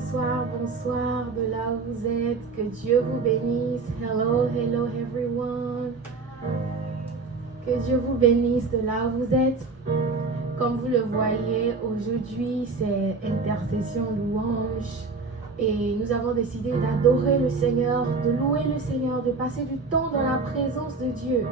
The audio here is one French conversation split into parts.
bonsoir, bonsoir de là où vous êtes. Que Dieu vous bénisse. Hello, hello everyone. Que Dieu vous bénisse de là où vous êtes. Comme vous le voyez, aujourd'hui c'est intercession louange. Et nous avons décidé d'adorer le Seigneur, de louer le Seigneur, de passer du temps dans la présence de Dieu.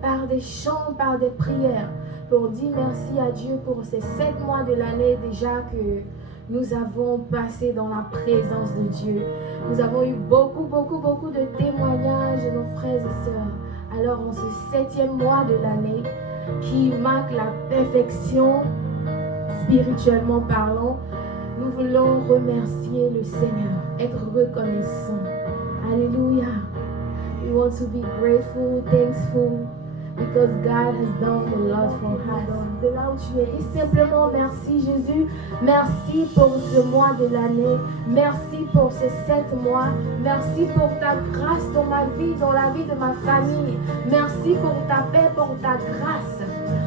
Par des chants, par des prières. Pour dire merci à Dieu pour ces 7 mois de l'année déjà que nous avons passé dans la présence de Dieu. Nous avons eu beaucoup de témoignages de nos frères et sœurs. Alors en ce 7e mois de l'année qui marque la perfection spirituellement parlant, nous voulons remercier le Seigneur, être reconnaissant. Alléluia. We want to be grateful, thankful, because God has done a lot for us. De là où tu es, dis simplement merci Jésus, merci pour ce mois de l'année, merci pour ces 7 mois, merci pour ta grâce dans ma vie, dans la vie de ma famille, merci pour ta paix, pour ta grâce.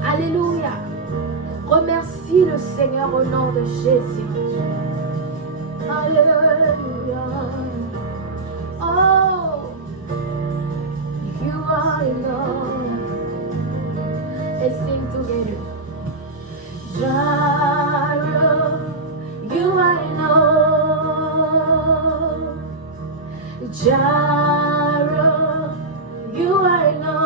Alléluia. Remercie le Seigneur au nom de Jésus. Alléluia. Oh, you are enough. Let's sing together. Jireh, you are enough. Jireh, you are enough.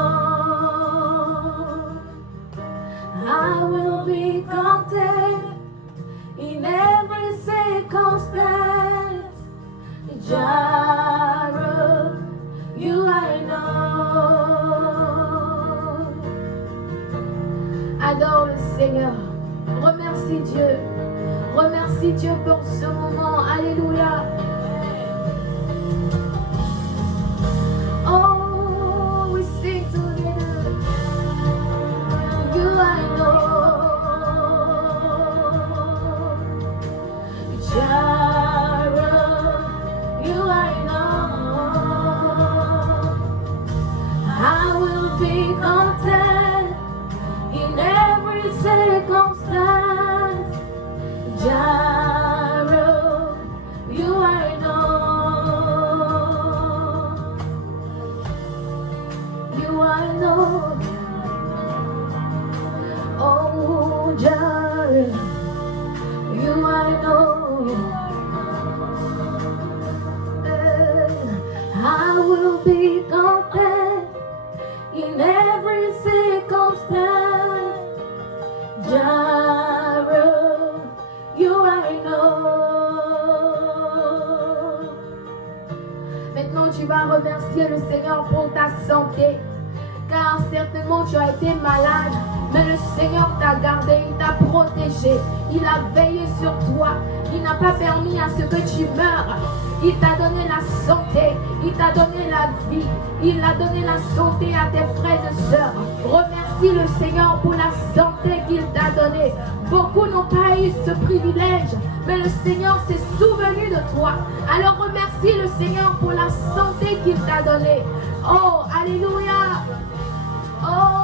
I will be content in every circumstance. Jireh, you are enough. Adore le Seigneur. Remercie Dieu. Remercie Dieu pour ce moment. Alléluia. Oh, we sing together. You are enough. Jireh, you are enough. I will be content in every circumstance. Jireh, you are enough. You are enough. Oh, Jireh, you are enough. I will be content in every circumstance. Jireh, you are enough. Maintenant, tu vas remercier le Seigneur pour ta santé, car certainement tu as été malade, mais le Seigneur t'a gardé, il t'a protégé, il a veillé sur toi, il n'a pas permis à ce que tu meures. Il t'a donné la santé, il t'a donné la vie, il a donné la santé à tes frères et sœurs. Remercie le Seigneur pour la santé qu'il t'a donnée. Beaucoup n'ont pas eu ce privilège, mais le Seigneur s'est souvenu de toi. Alors remercie le Seigneur pour la santé qu'il t'a donnée. Oh, alléluia. Oh.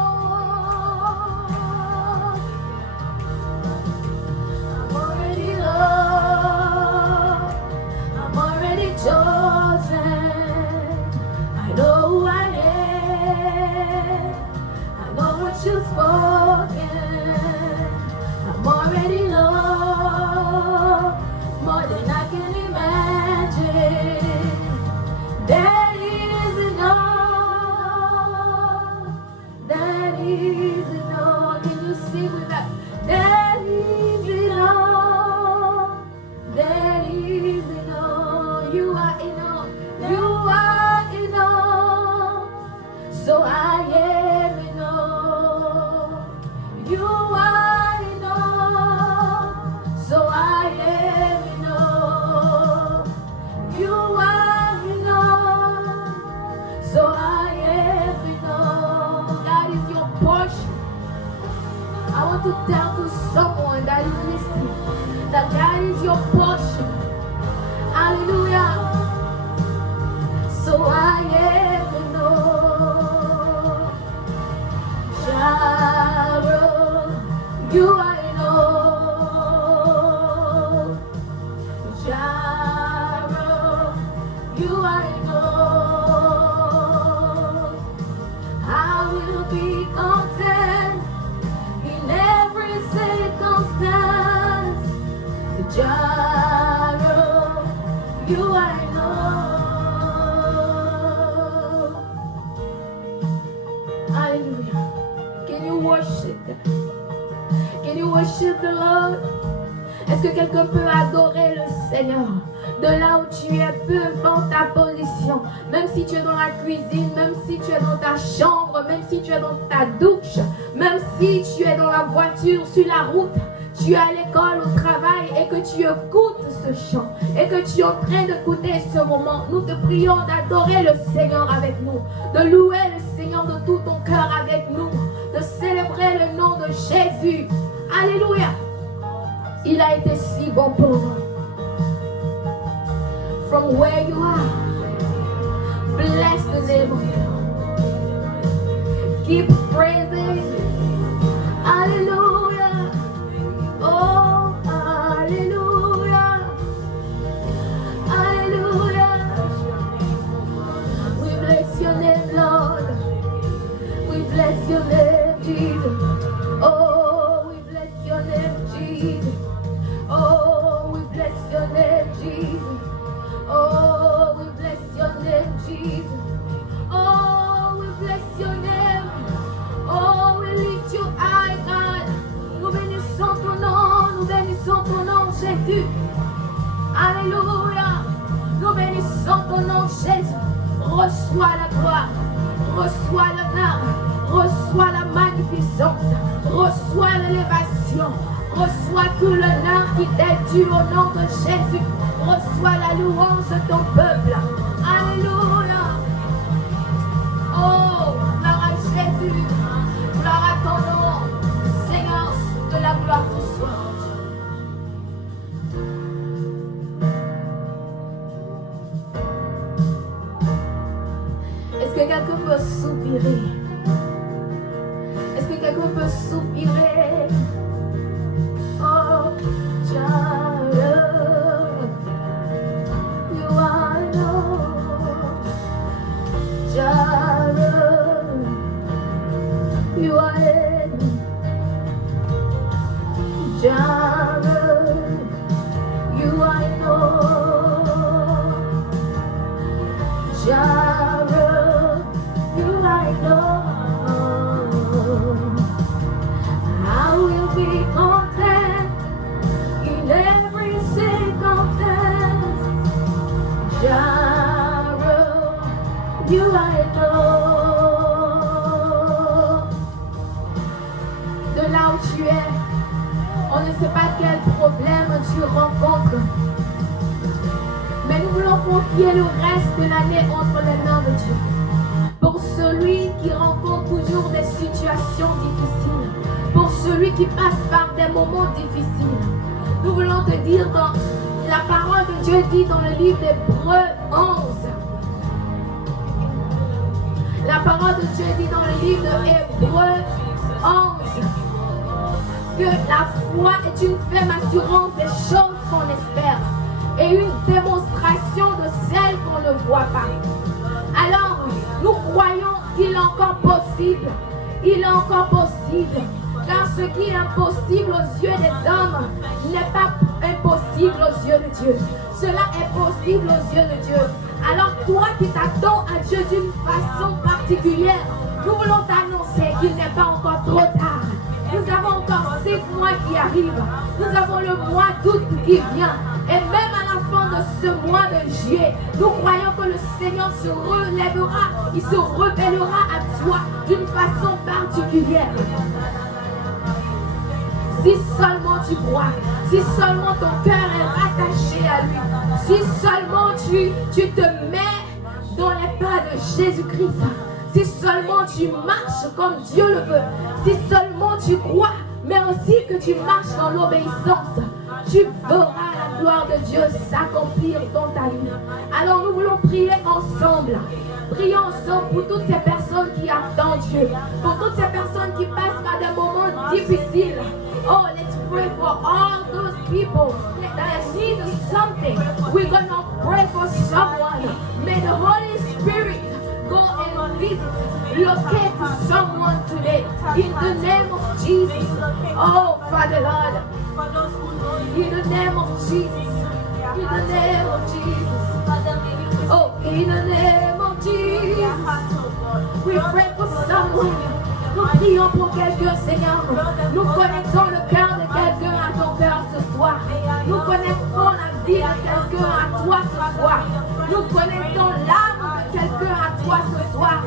Chosen, I know who I am, I know what you've spoken, I'm already loved, more than I can imagine, that is enough, that is enough, can you sing with that, that is enough, that is enough. You are enough, you are enough, so I am enough. You are enough, you I know. I will be content in every circumstance. Jireh, you I know. Hallelujah. Can you worship? Can you worship the Lord? Est-ce que quelqu'un peut adorer le Seigneur? De là où tu es, peu importe ta position, même si tu es dans la cuisine, même si tu es dans ta chambre, même si tu es dans ta douche, même si tu es dans la voiture, sur la route, tu es à l'école, au travail et que tu écoutes ce chant et que tu es en train d'écouter ce moment, nous te prions d'adorer le Seigneur avec nous, de louer le Seigneur de tout ton cœur avec nous, de célébrer le nom de Jésus. Alléluia. Il a été si bon pour nous. From where you are, bless the name of God. Keep praising. Hallelujah. Oh, hallelujah. Hallelujah. We bless your name, Lord. We bless your name, Jesus. Oh, we bless your name, Jesus. Oh, we bless your name, Jesus. Oh, we bless your name, Jesus. Oh, we bless your name. Oh, we lift you high, God. Nous bénissons ton nom, Jésus. Alléluia. Nous bénissons ton nom, Jésus. Reçois la gloire, reçois l'honneur, reçois la magnificence, reçois l'élévation, reçois tout l'honneur qui t'est dû au nom de Jésus. Reçois la louange de ton peuple. Alléluia. Oh, gloire à Jésus. Gloire à ton nom. Seigneur, de la gloire pour soi. Est-ce que quelqu'un peut soupirer? Est-ce que quelqu'un peut soupirer? Oh, Jireh, you are Lord. Jireh, you are it. Jireh, you are Lord. Jireh, you are Lord. I will be content in every circumstance. Jireh, you are Lord. De là où tu es, on ne sait pas quel problème tu rencontres, mais nous voulons confier le reste de l'année entre les mains de Dieu. Pour celui qui rencontre toujours des situations difficiles, pour celui qui passe par des moments difficiles, nous voulons te dire dans la parole de Dieu dit dans le livre d'Hébreux 11. La parole de Dieu dit dans le livre d'Hébreux 11 que la foi est une ferme assurance des choses qu'on espère et une démonstration de celles qu'on ne voit pas. Alors, nous croyons qu'il est encore possible. Il est encore possible. Car ce qui est impossible aux yeux des hommes n'est pas impossible aux yeux de Dieu. Cela est possible aux yeux de Dieu. Alors toi qui t'attends à Dieu d'une façon particulière, nous voulons t'annoncer qu'il n'est pas encore trop tard. Nous avons encore 6 mois qui arrivent. Nous avons le mois d'août qui vient. Et même à la fin de ce mois de juillet, nous croyons que le Seigneur se relèvera. Il se révélera à toi d'une façon particulière. Si seulement tu crois, si seulement ton cœur est rattaché à lui, si seulement tu te mets dans les pas de Jésus-Christ, si seulement tu marches comme Dieu le veut, si seulement tu crois, mais aussi que tu marches dans l'obéissance, tu verras la gloire de Dieu s'accomplir dans ta vie. Alors nous voulons prier ensemble. Prions ensemble pour toutes ces personnes qui attendent Dieu, pour toutes ces personnes qui passent par des moments difficiles. Oh, let's pray for all those people that need something. We're gonna pray for someone. May the Holy Spirit go and visit, locate someone today. In the name of Jesus. Oh, Father Lord. In the name of Jesus. In the name of Jesus. Oh, in the name of Jesus. We pray for someone. Nous prions pour quelqu'un, Seigneur. Nous connectons le cœur de quelqu'un à ton cœur ce soir. Nous connectons la vie de quelqu'un à toi ce soir. Nous connectons l'âme de quelqu'un à toi ce soir.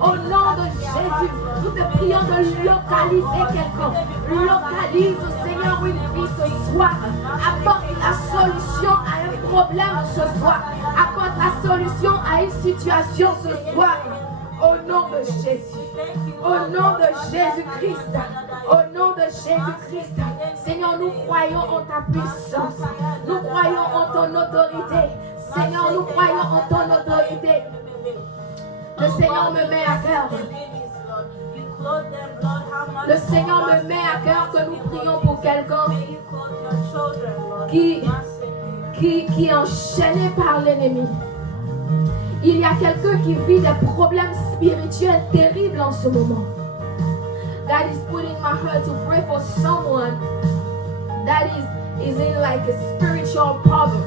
Au nom de Jésus, nous te prions de localiser quelqu'un. Localise, Seigneur, une vie ce soir. Apporte la solution à un problème ce soir. Apporte la solution à une situation ce soir. Au nom de Jésus. Au nom de Jésus-Christ. Au nom de Jésus-Christ. Seigneur, nous croyons en ta puissance. Nous croyons en ton autorité. Seigneur, nous croyons en ton autorité. Le Seigneur me met à cœur. Le Seigneur me met à cœur que nous prions pour quelqu'un qui est enchaîné par l'ennemi. Il y a quelqu'un qui vit des problèmes spirituels terribles en ce moment. God is putting my heart to pray for someone that is in like a spiritual problem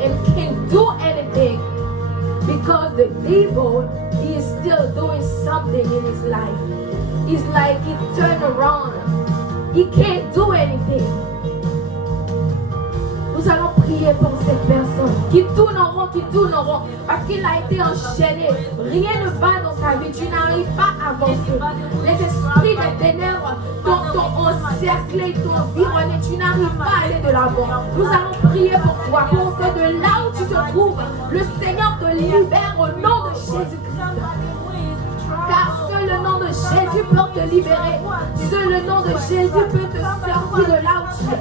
and can't do anything because the devil is still doing something in his life. It's like he turned around. He can't do anything. Nous allons prier pour cette personne qui tourne en rond, parce qu'il a été enchaîné. Rien ne va dans ta vie, tu n'arrives pas à avancer. Les esprits des ténèbres t'ont encerclé, t'ont environné, tu n'arrives pas à aller de l'avant. Nous allons prier pour toi, pour que de là où tu te trouves, le Seigneur te libère au nom de Jésus-Christ. Car seul le nom de Jésus peut te libérer. Seul le nom de Jésus peut te sortir de là où tu es.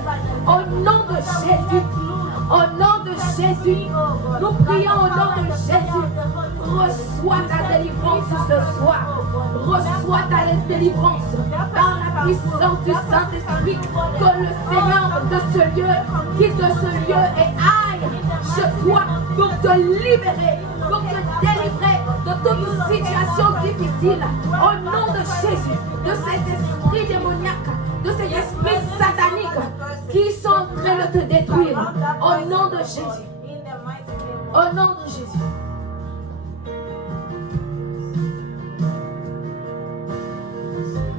Au nom de Jésus. Au nom de Jésus. Nous prions au nom de Jésus. Reçois ta délivrance ce soir. Reçois ta délivrance par la puissance du Saint-Esprit. Que le Seigneur de ce lieu, quitte ce lieu et aille chez toi pour te libérer, pour te délivrer de toute situation difficile. Au nom de Jésus, de cet esprit démoniaque, de cet esprit satanique qui sont en train de te détruire. Au nom de Jésus. Au nom de Jésus.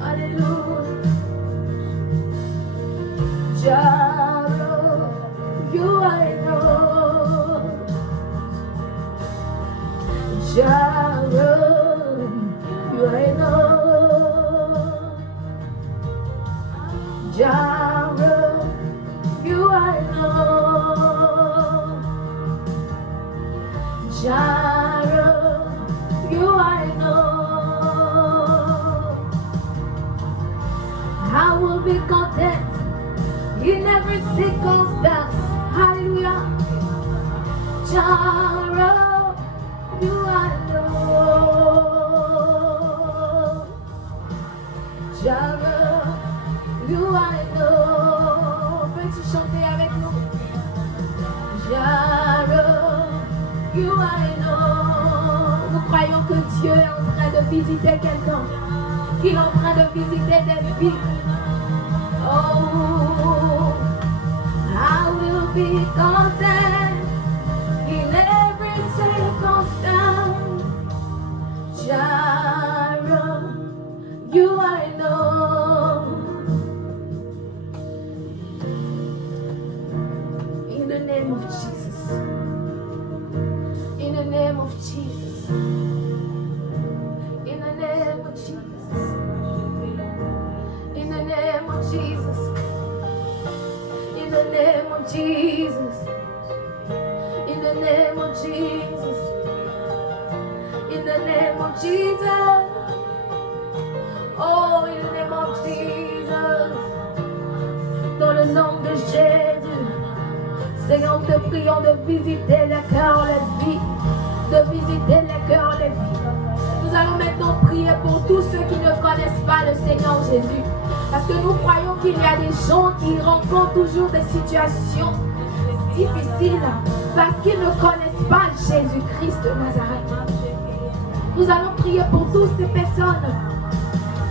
Alléluia. Jireh, you are enough. Jireh, you are enough. Jireh, you are enough. Jireh, you are enough. I will be content in every circumstance. Hallelujah. Jireh, you are enough. Jireh, you are enough. Peux-tu chanter avec nous? Jireh, you are enough. Nous croyons que Dieu est en train de visiter quelqu'un, qu'il est en train de visiter des vies. Oh, I will be content in every circumstance. Jireh, you are enough. In the name of Jesus. In the name of Jesus. In the name of Jesus. In the name of Jesus. In the name of Jesus. In the name of Jesus. In the name of Jesus. Oh, in the name of Jesus. Dans le nom de Jésus. Seigneur, nous te prions de visiter les cœurs, les vies. De visiter les cœurs, les vies. Nous allons maintenant prier pour tous ceux qui ne connaissent pas le Seigneur Jésus. Parce que nous croyons qu'il y a des gens qui rencontrent toujours des situations difficiles. parce qu'ils ne connaissent pas Jésus-Christ de Nazareth. Nous allons prier pour toutes ces personnes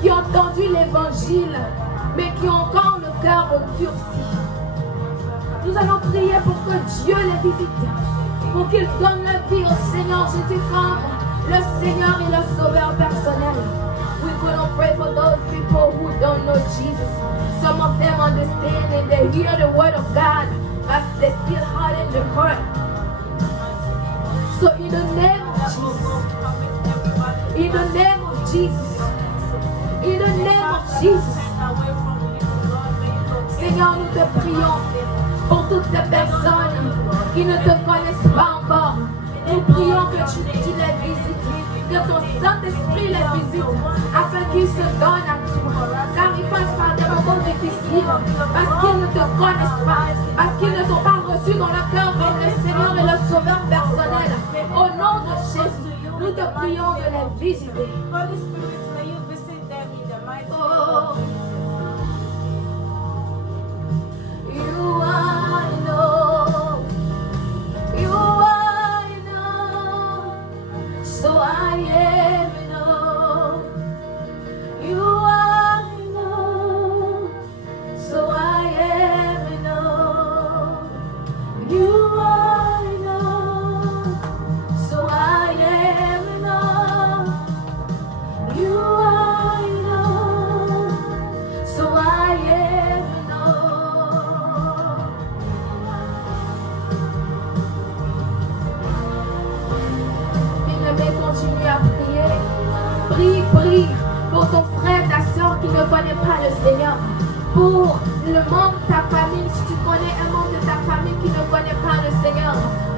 qui ont entendu l'évangile, mais qui ont encore le cœur endurci. Nous allons prier pour que Dieu les visite, pour qu'ils donnent leur vie au Seigneur Jésus comme le Seigneur et le Sauveur personnel. We're going to pray for those people who don't know Jesus. Some of them understand and they hear the word of God, but they still harden their heart. So in the name of Jesus, in the name of Jesus, in the name of Jesus, Seigneur, nous te prions pour toutes ces personnes qui ne te connaissent pas encore. Nous prions que tu les visites, que ton Saint-Esprit les visite, afin qu'ils se donnent à toi. Car ils passent par des moments difficiles, parce qu'ils ne te connaissent pas, parce qu'ils ne sont pas reçus dans leur cœur comme le Seigneur et le Sauveur personnel. Au nom de Jésus, nous te prions de les visiter. Oh. You are enough. You are enough. So I am enough. You are enough. So I am enough. You are enough. So I am enough. You are enough. So I am enough. Bien-aimé, continue à prier. Prie, prie pour ton frère, ta soeur qui ne connaît pas le Seigneur. Pour le membre de ta famille, si tu connais un membre de ta famille qui ne connaît pas le Seigneur,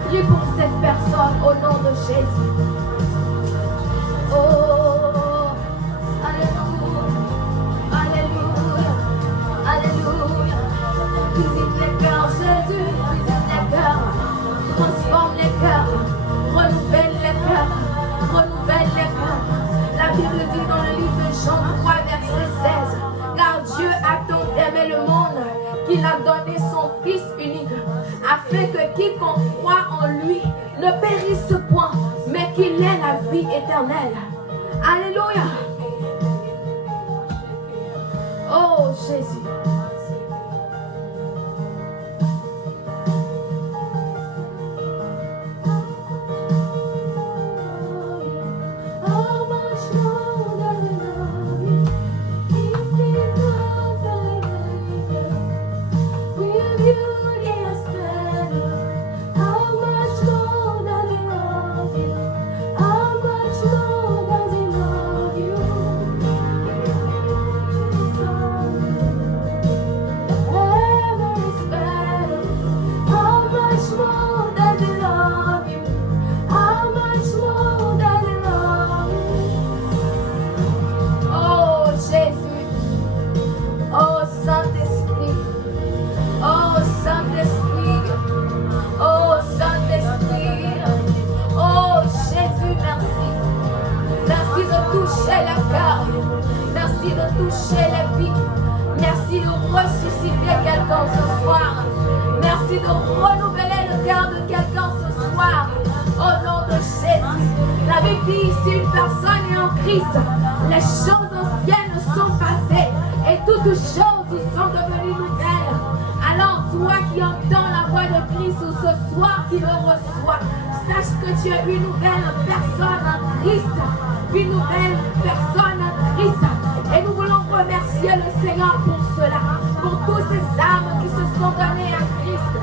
prie pour cette personne au nom de Jésus. Oh, alléluia, alléluia, alléluia. Visite les cœurs, Jésus, visite les cœurs, transforme les cœurs, renouvelle les cœurs, renouvelle les cœurs. La Bible dit dans le livre de Jean 3, verset 16, car Dieu a tant aimé le monde qu'il a donné son Fils unique, afin que quiconque croit en lui ne périsse point, mais qu'il ait la vie éternelle. Alléluia. Oh Jésus. Merci de toucher les vies. Merci de ressusciter quelqu'un ce soir. Merci de renouveler le cœur de quelqu'un ce soir. Au nom de Jésus. La Bible dit si une personne est en Christ, les choses anciennes sont passées et toutes choses sont devenues nouvelles. Alors toi qui entends la voix de Christ ce soir qui le reçoit, sache que tu es une nouvelle personne en Christ. Une nouvelle personne en Christ. Et nous voulons remercier le Seigneur pour cela, pour tous ces âmes qui se sont données à Christ.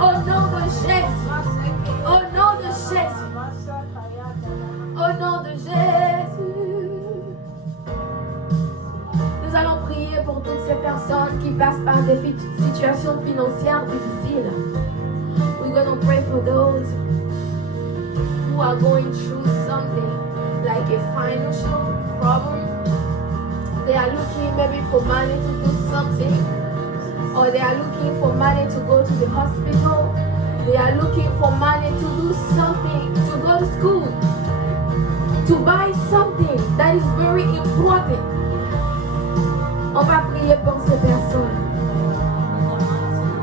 Au nom de Jésus. Au nom de Jésus. Au nom de Jésus. Nous allons prier pour toutes ces personnes qui passent par des situations financières difficiles. We're going to pray for those who are going through something like a financial problem. They are looking maybe for money to do something, or they are looking for money to go to the hospital. They are looking for money to do something, to go to school, to buy something that is very important. On va prier pour ces personnes.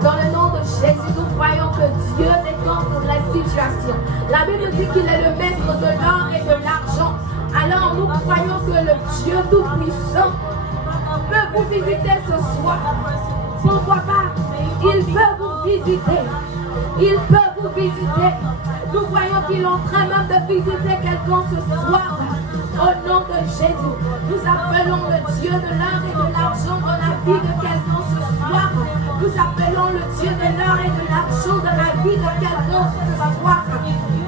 Dans le nom de Jésus, nous croyons que Dieu déclenche la situation. La Bible dit qu'il est le maître de l'or et de l'argent. Alors nous croyons que le Dieu Tout-Puissant peut vous visiter ce soir. Pourquoi pas? Il peut vous visiter. Il peut vous visiter. Nous voyons qu'il est en train même de visiter quelqu'un ce soir. Au nom de Jésus, nous appelons le Dieu de l'or et de l'argent dans la vie de quelqu'un ce soir. Nous appelons le Dieu de l'or et de l'argent dans la vie de quelqu'un ce soir.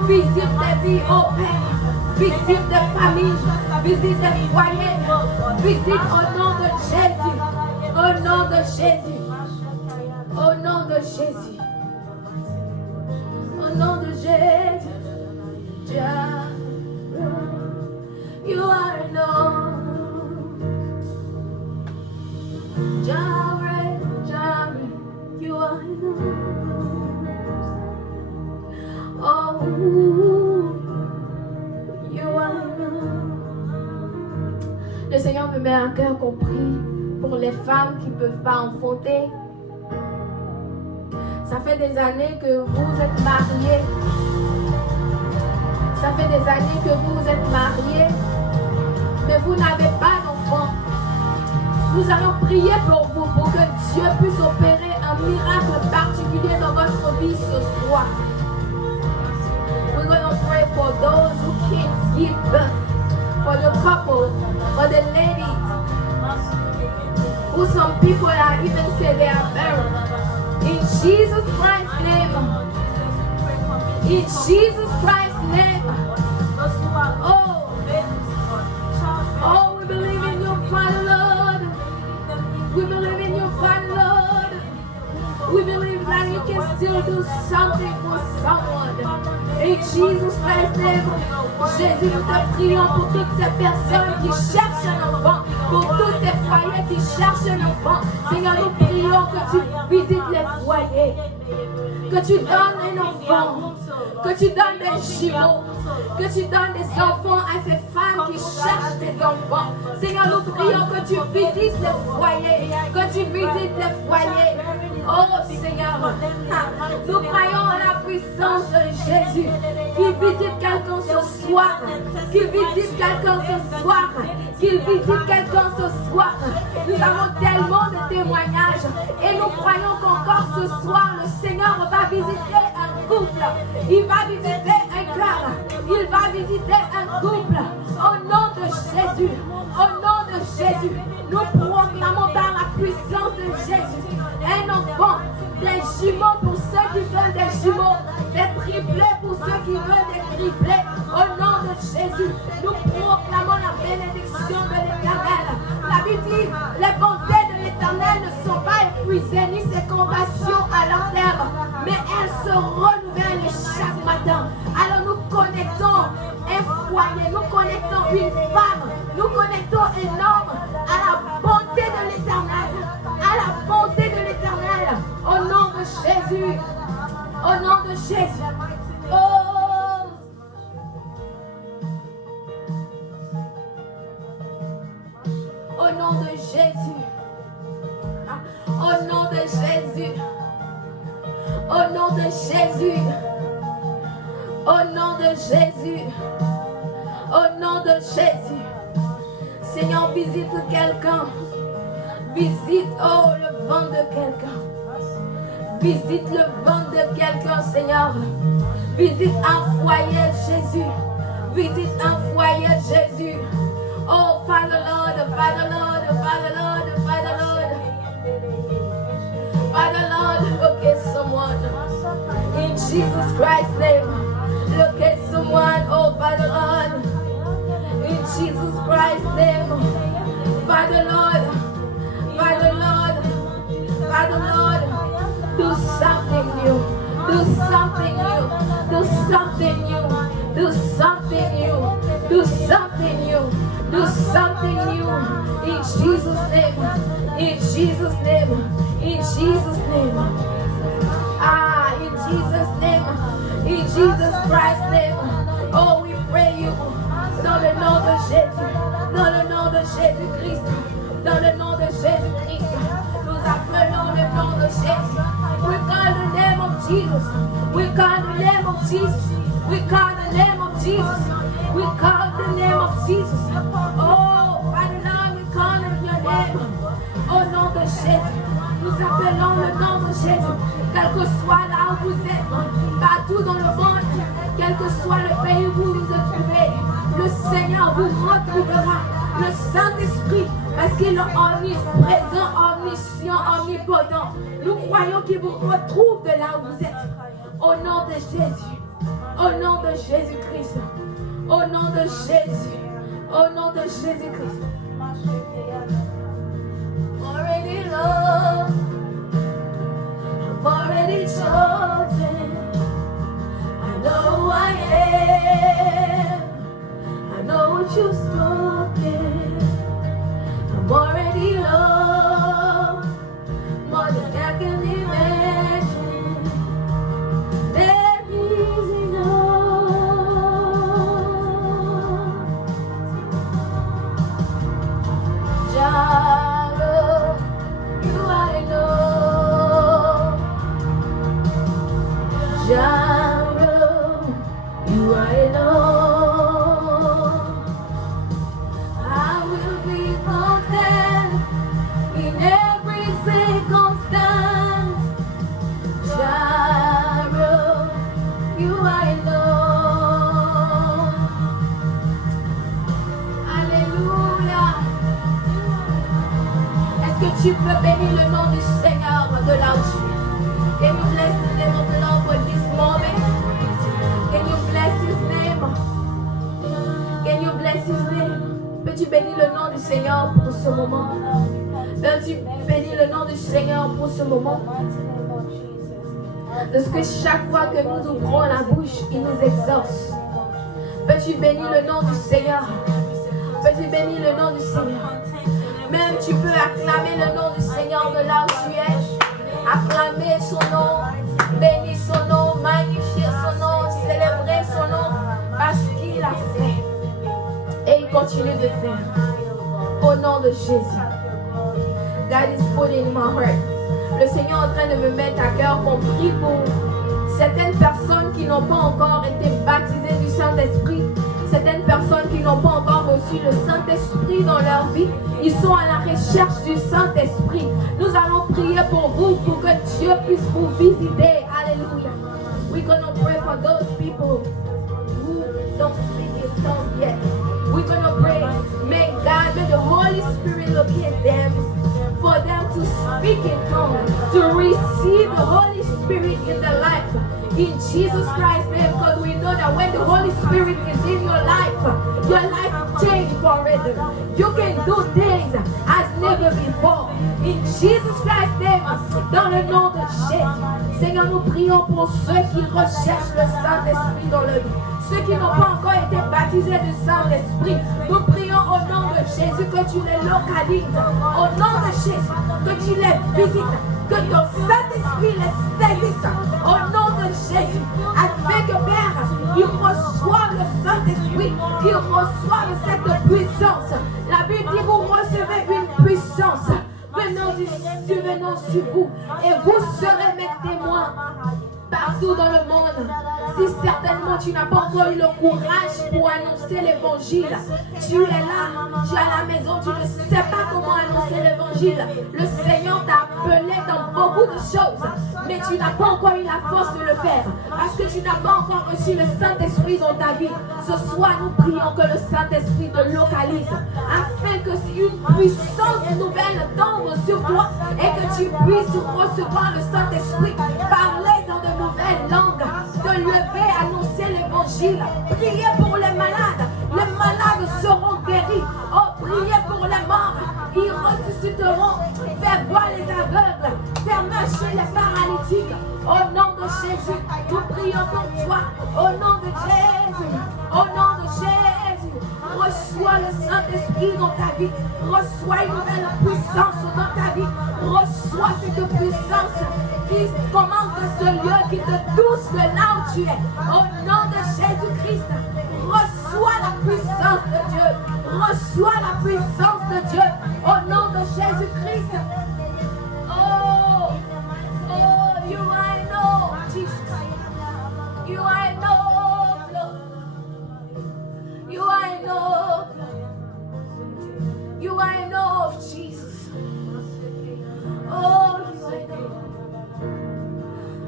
Visite des vies, ô Père. Visite des familles. Visite des foyers. Visite au nom de Jésus. Au nom de Jésus. Au nom de Jésus. Au nom de Jésus. You are enough. Jireh, Jireh, you are enough. Oh, you are enough. Le Seigneur me met à cœur qu'on prie pour les femmes qui ne peuvent pas enfanter. Ça fait des années que vous êtes mariés. Ça fait des années que vous êtes mariés, mais vous n'avez pas d'enfant. Nous allons prier pour vous, pour que Dieu puisse opérer un miracle particulier dans votre vie ce soir. We're going to pray for those who can't give birth, for the couple, for the ladies, who some people are even say they are barren. In Jesus Christ's name. In Jesus Christ's name. Oh, we believe in your Father, Lord. We believe in your Father, Lord. We believe that you can still do something for someone. In Jesus Christ's name. Jésus, nous te prions pour toutes ces personnes qui cherchent un enfant, pour tous ces foyers qui cherchent un enfant. Seigneur, nous prions que tu visites les foyers, que tu donnes un enfant, que tu donnes des jumeaux, que tu donnes des enfants à ces femmes qui cherchent des enfants. Seigneur, nous prions que tu visites les foyers, que tu visites les foyers. Oh Seigneur, nous croyons en la puissance de Jésus qui visite quelqu'un ce soir, qui visite quelqu'un ce soir, qui visite quelqu'un ce soir. Nous avons tellement de témoignages et nous croyons qu'encore ce soir, le Seigneur va visiter un couple, il va visiter un cœur, il va visiter un couple. Au nom de Jésus, au nom de Jésus, nous proclamons par la puissance de Jésus un enfant, des jumeaux pour ceux qui veulent des jumeaux, des triplés pour ceux qui veulent des triplés. Au nom de Jésus, nous proclamons la bénédiction de l'Éternel. La Bible dit, les bontés de l'Éternel ne sont pas épuisées, ni ses compassions à leur terre, mais elles se renouvellent chaque matin. Alors nous connectons un foyer, nous connectons une femme, nous connectons un homme à la bonté de l'Éternel, à la bonté de l'Éternel, au nom de Jésus, au nom de Jésus. Oh, au nom de Jésus, au nom de Jésus, au nom de Jésus, au nom de Jésus, au nom de Jésus. Seigneur, visite quelqu'un. Visite, oh, le ventre de quelqu'un. Visite le ventre de quelqu'un, Seigneur. Visite un foyer, Jésus. Visite un foyer, Jésus. Oh, Father Lord, Father Lord, Father Lord, Father Lord. Father Lord, look at someone. In Jesus Christ's name. Look at someone, oh, Father Lord. In Jesus Christ's name. Father Lord. Father Lord, Father Lord, do something new, do something new, do something new, do something new, do something new, do something new, in Jesus' name, in Jesus' name, in Jesus' name, in Jesus' name, in Jesus Christ's name. Oh, we pray you, dans le nom de Jésus, dans le nom de Jésus-Christ. Dans le nom de Jésus-Christ, nous appelons le nom de Jésus. We call the name of Jesus. We call the name of Jesus. We call the name of Jesus. We call the name of Jesus. Oh, Father Lord, we call on your name. Au nom de Jésus, nous appelons le nom de Jésus. Quel que soit là où vous êtes, partout dans le monde, quel que soit le pays où vous vous trouvez, le Seigneur vous retrouvera. Le Saint-Esprit, parce qu'il est omniprésent, omniscient, omnipotent. Nous croyons qu'il vous retrouve de là où vous êtes. Au nom de Jésus. Au nom de Jésus-Christ. Au nom de Jésus. Au nom de Jésus-Christ. Already loved. I'm already chosen. I know who I am. I know what you've spoken. I'm already loved. More than I can imagine. There is enough. Jireh, you are enough. Jireh, you are enough. I will be content in every circumstance. Jireh, you are enough. Alléluia. Est-ce que tu peux bénir le nom du Seigneur de là où tu es? Can you bless the name of the Lord for this moment? Can you bless His name? Can you bless His name? Peux-tu bénir le nom du Seigneur pour ce moment? Peux-tu bénir le nom du Seigneur pour ce moment? Parce que chaque fois que nous ouvrons la bouche, il nous exauce. Peux-tu bénir le nom du Seigneur? Peux-tu bénir le nom du Seigneur? Même tu peux acclamer le nom du Seigneur de là où tu es. Acclamer son nom, bénir son nom, magnifier son nom, célébrer son nom parce qu'il a fait. Et il continue de faire. Au nom de Jésus. God is putting in my heart. Le Seigneur est en train de me mettre à cœur qu'on prie pour certaines personnes qui n'ont pas encore été baptisées du Saint-Esprit. Certaines personnes qui n'ont pas encore reçu le Saint-Esprit dans leur vie, ils sont à la recherche du Saint-Esprit. Nous allons prier pour vous, pour que Dieu puisse vous visiter. Alléluia. We're gonna pray for those people who don't speak in tongues yet. We're gonna pray, may God, may the Holy Spirit locate them, for them to speak in tongues, to receive the Holy Spirit in their life. In Jesus Christ's name, because we know that when the Holy Spirit is in your life changes forever. You can do things as never before. In Jesus Christ's name, dans le nom de Jésus. Seigneur, nous prions pour ceux qui recherchent le Saint-Esprit dans leur vie. Ceux qui n'ont pas encore été baptisés du Saint-Esprit. Nous prions au nom de Jésus que tu les localises. Au nom de Jésus, que tu les visites. Que ton Saint-Esprit les saisisse. Au nom de Jésus. Afin que Père, ils reçoivent le Saint-Esprit. Ils reçoivent cette puissance. La Bible dit vous recevez une puissance venant sur vous. Et vous serez mes témoins partout dans le monde. Si certainement tu n'as pas encore eu le courage pour annoncer l'évangile, tu es là, tu es à la maison, tu ne sais pas comment annoncer l'évangile. Le Seigneur t'a appelé dans beaucoup de choses, mais tu n'as pas encore eu la force de le faire parce que tu n'as pas encore reçu le Saint-Esprit dans ta vie. Ce soir, nous prions que le Saint-Esprit te localise afin que une puissance nouvelle tombe sur toi et que tu puisses recevoir le Saint-Esprit, parler dans de nouvelles langues, te lever, annoncer l'évangile, prier pour les malades. Les malades seront guéris. Oh, priez pour les morts, ils ressusciteront. Faire voir les aveugles, faire marcher les paralytiques. Au nom de Jésus, nous prions pour toi. Au nom de Jésus, au nom de Jésus, reçois le Saint-Esprit dans ta vie. Reçois une nouvelle puissance dans ta vie. Reçois cette puissance qui commence dans ce lieu, qui te touche de là où tu es. Au nom de Jésus-Christ, reçois la puissance de Dieu. Reçois la puissance de Dieu. Au nom de Jésus-Christ. Oh, you are enough, Jesus. You are are enough, Lord. You are enough. You are enough, Jesus. Oh, you are enough.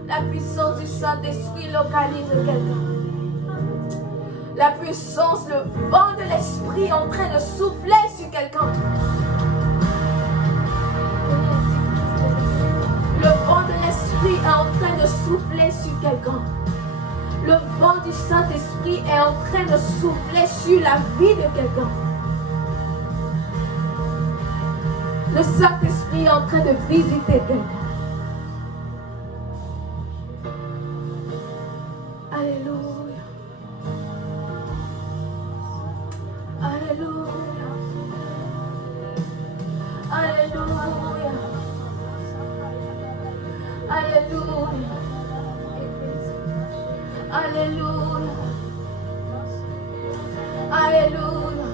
La puissance du Saint-Esprit localise quelqu'un. La puissance, le vent de l'Esprit est en train de souffler sur quelqu'un. Le vent de l'Esprit est en train de souffler sur quelqu'un. Le vent du Saint-Esprit est en train de souffler sur la vie de quelqu'un. Le Saint-Esprit est en train de visiter quelqu'un. Alléluia. Alléluia. Alléluia. Alléluia. Alléluia. Alléluia.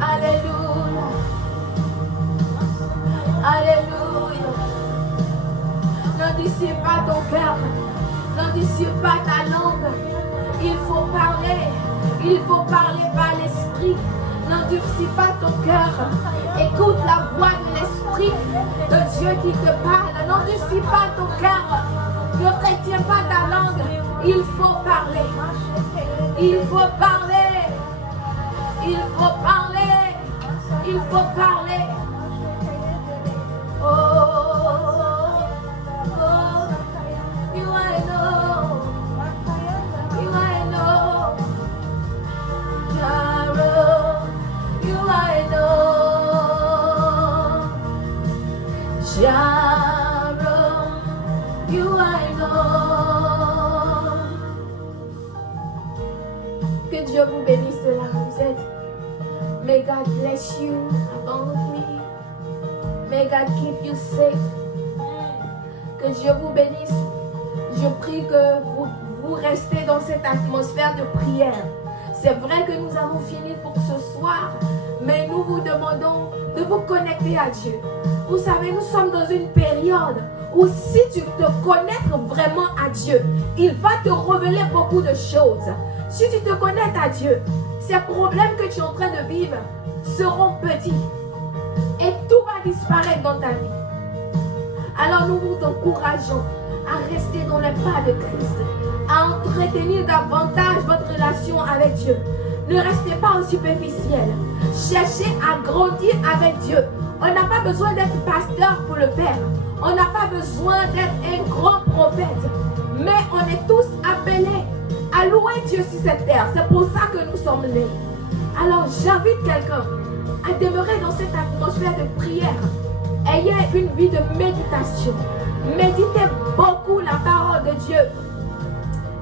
Alléluia. Alléluia. N'anticipe pas ton cœur. N'anticipe pas ta langue. Il faut parler. Il faut parler par l'esprit. N'anticipe pas ton cœur. Écoute la voix de l'esprit de Dieu qui te parle. N'anticipe pas ton cœur. Ne retiens pas ta langue. Il faut parler. Il faut parler. Il faut parler. Il faut parler. Oh, oh, you are enough. You are enough. Jireh, you are enough. Jireh, you are enough. Que Dieu vous bénisse de là où vous êtes. May God bless you abundantly. May God keep you safe. Que Dieu vous bénisse. Je prie que vous restez dans cette atmosphère de prière. C'est vrai que nous avons fini pour ce soir, mais nous vous demandons de vous connecter à Dieu. Vous savez, nous sommes dans une période où si tu te connectes vraiment à Dieu, il va te révéler beaucoup de choses. Si tu te connectes à Dieu, ces problèmes que tu es en train de vivre seront petits et tout va disparaître dans ta vie. Alors nous vous encourageons à rester dans les pas de Christ, à entretenir davantage votre relation avec Dieu. Ne restez pas au superficiel. Cherchez à grandir avec Dieu. On n'a pas besoin d'être pasteur pour le faire. On n'a pas besoin d'être un grand prophète. Mais on est tous appelés à louer Dieu sur cette terre. C'est pour ça que nous sommes nés. Alors j'invite quelqu'un à demeurer dans cette atmosphère de prière. Ayez une vie de méditation. Méditez beaucoup la parole de Dieu.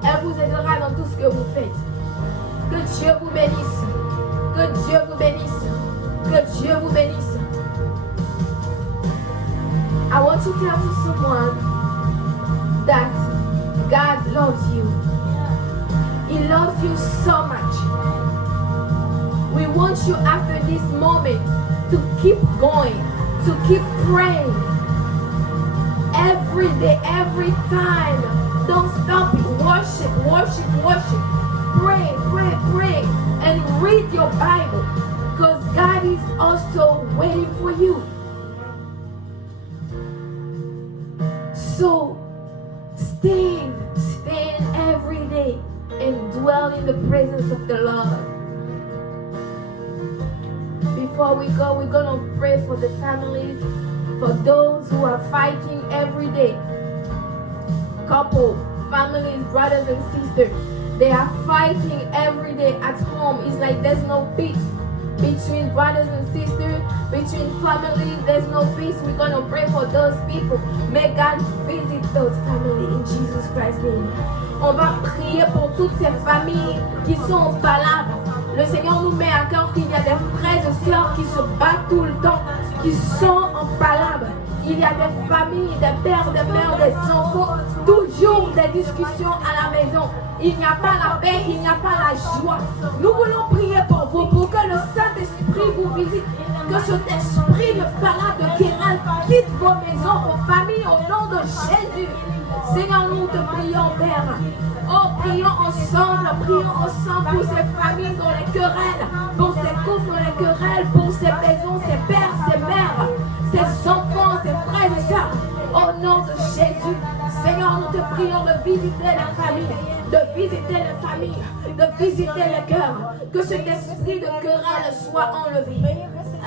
Elle vous aidera dans tout ce que vous faites. Que Dieu vous bénisse. Que Dieu vous bénisse. Que Dieu vous bénisse. I want to tell someone that God loves you. He loves you so much. We want you after this moment to keep going, to keep praying. Every day, every time. Don't stop it. Worship, worship, worship. Pray, pray, pray. And read your Bible. Because God is also waiting for you. So, stand every day and dwell in the presence of the Lord. Before we go, we're going to pray for the families, for those who are fighting every day. Couple, families, brothers and sisters, they are fighting every day at home. It's like there's no peace between brothers and sisters, between families. There's no peace. We're going to pray for those people. May God visit those families in Jesus Christ's name. On va prier pour toutes ces familles qui sont en palabre. Le Seigneur nous met à cœur qu'il y a des frères et sœurs qui se battent tout le temps, qui sont en palabre. Il y a des familles, des pères, des mères, des enfants, toujours des discussions à la maison. Il n'y a pas la paix, il n'y a pas la joie. Nous voulons prier pour vous, pour que le Saint-Esprit vous visite, que cet esprit de palabre, de querelle quitte vos maisons, vos familles, au nom de Jésus. Seigneur, nous te prions, Père. Oh, prions ensemble pour ces familles dans les querelles, pour ces couples dans les querelles, pour ces maisons, ces pères, ces mères, ces enfants, ces frères et sœurs. Au nom de Jésus, Seigneur, nous te prions de visiter les familles, de visiter les familles, de visiter les cœurs. Que cet esprit de querelle soit enlevé.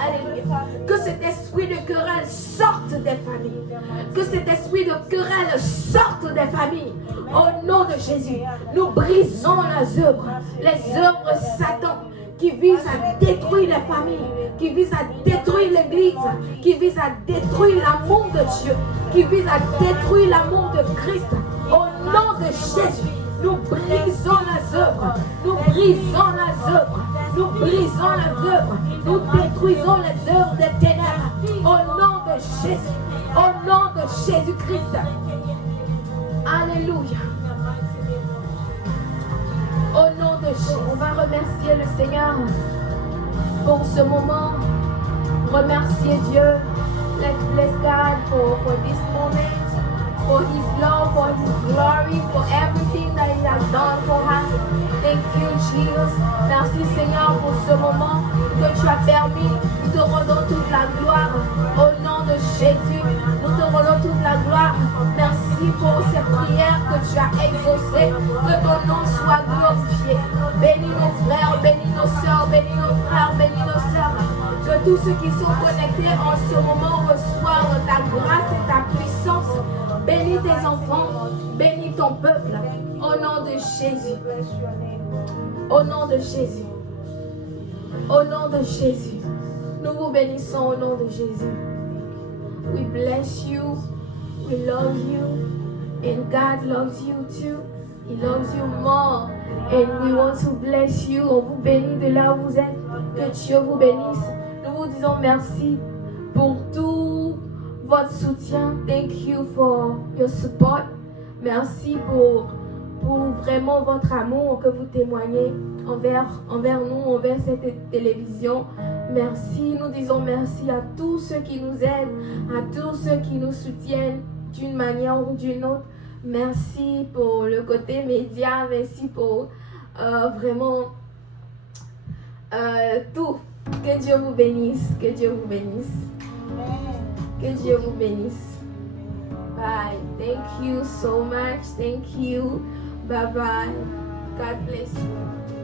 Alléluia. Que cet esprit de querelle sorte des familles. Que cet esprit de querelle sorte des familles. Au nom de Jésus, nous brisons les œuvres Satan qui visent à détruire les familles, qui visent à détruire l'église, qui visent à détruire l'amour de Dieu, qui visent à détruire l'amour de Christ. Au nom de Jésus, nous brisons les œuvres, nous brisons les œuvres, nous brisons les œuvres, nous détruisons les œuvres des ténèbres. Au nom de Jésus, au nom de Jésus-Christ. Alléluia. Au nom de Jésus, on va remercier le Seigneur pour ce moment. Remercier Dieu. Let's bless God for this moment, for His love, for His glory, for everything that He has done for us. Thank you, Jesus. Merci Seigneur pour ce moment que tu as permis. Nous te rendons toute la gloire. Au nom de Jésus, nous te rendons toute la gloire. Merci pour ces prières que tu as exaucées. Que ton nom soit glorifié. Bénis nos frères, bénis nos sœurs, bénis nos frères, bénis nos sœurs. Que tous ceux qui sont connectés en ce moment reçoivent ta grâce et ta puissance. Bénis tes enfants, bénis ton peuple. Au nom de Jésus. Au nom de Jésus. Au nom de Jésus. Nous vous bénissons au nom de Jésus. We bless you. We love you. And God loves you too. He loves you more. And we want to bless you. On vous bénit de là où vous êtes. Que Dieu vous bénisse. Nous vous disons merci pour tout votre soutien. Thank you for your support. Merci pour vraiment votre amour que vous témoignez envers nous, envers cette télévision. Merci, nous disons merci à tous ceux qui nous aident, à tous ceux qui nous soutiennent d'une manière ou d'une autre. Merci pour le côté média, merci pour vraiment tout. Que Dieu vous bénisse, que Dieu vous bénisse. Que Dieu vous bénisse. Bye. Thank you so much. Thank you. Bye bye. God bless you.